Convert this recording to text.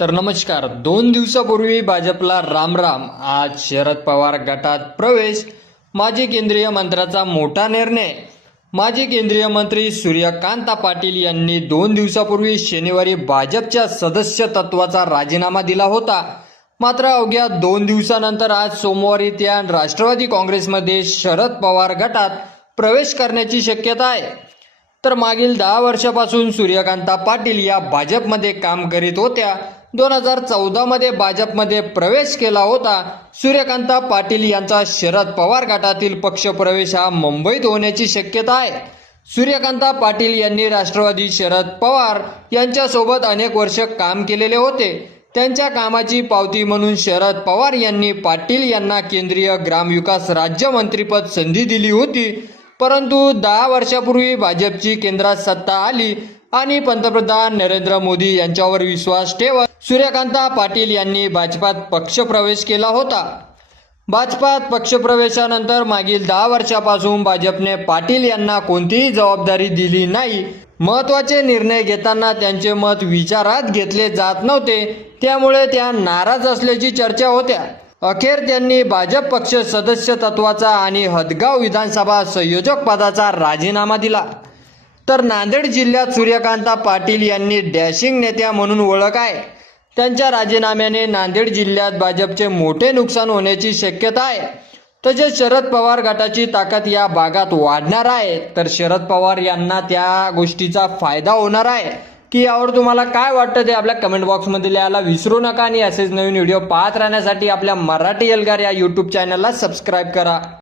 तर नमस्कार. दोन दिवसापूर्वी भाजपला रामराम आज शरद पवार गटात प्रवेश माजी केंद्रीय मंत्र्याचा मोठा निर्णय. माजी केंद्रीय मंत्री सूर्यकांता पाटील यांनी दोन दिवसापूर्वी शनिवारी भाजपच्या सदस्य तत्वाचा राजीनामा दिला होता. मात्र अवघ्या दोन दिवसानंतर आज सोमवारी त्या राष्ट्रवादी काँग्रेसमध्ये शरद पवार गटात प्रवेश करण्याची शक्यता आहे. तर मागील दहा वर्षापासून सूर्यकांता पाटील या भाजपमध्ये काम करीत होत्या. दोन हजार चौदामध्ये भाजपमध्ये प्रवेश केला होता. सूर्यकांता पाटील यांचा शरद पवार गटातील पक्षप्रवेश हा मुंबईत होण्याची शक्यता आहे. सूर्यकांता पाटील यांनी राष्ट्रवादी शरद पवार यांच्यासोबत अनेक वर्ष काम केलेले होते. त्यांच्या कामाची पावती म्हणून शरद पवार यांनी पाटील यांना केंद्रीय ग्रामविकास राज्यमंत्रीपद संधी दिली होती. परंतु दहा वर्षापूर्वी भाजपची केंद्रात सत्ता आली आणि पंतप्रधान नरेंद्र मोदी यांच्यावर विश्वास ठेवत सूर्यकांता पाटील यांनी भाजपात पक्षप्रवेश केला होता. भाजपात पक्षप्रवेशानंतर मागील दहा वर्षापासून भाजपने पाटील यांना कोणतीही जबाबदारी दिली नाही. महत्त्वाचे निर्णय घेताना त्यांचे मत विचारात घेतले जात नव्हते. त्यामुळे त्या नाराज असल्याची चर्चा होत्या. अखेर त्यांनी भाजप पक्ष सदस्य तत्वाचा आणि हदगाव विधानसभा संयोजक पदाचा राजीनामा दिला. तर नांदेड जिल्ह्यात सूर्यकांता पाटील यांनी डॅशिंग नेत्या म्हणून ओळख आहे. त्यांच्या राजीनाम्याने नांदेड जिल्ह्यात भाजपचे मोठे नुकसान होण्याची शक्यता आहे. तसेच शरद पवार गटाची ताकद या भागात वाढणार आहे. तर शरद पवार यांना त्या गोष्टीचा फायदा होणार आहे. की यावर तुम्हाला काय वाटतं ते आपल्या कमेंट बॉक्समध्ये लिहायला विसरू नका आणि असेच नवीन व्हिडिओ पाहत राहण्यासाठी आपल्या मराठी एल्गार या यूट्यूब चॅनलला सबस्क्राईब करा.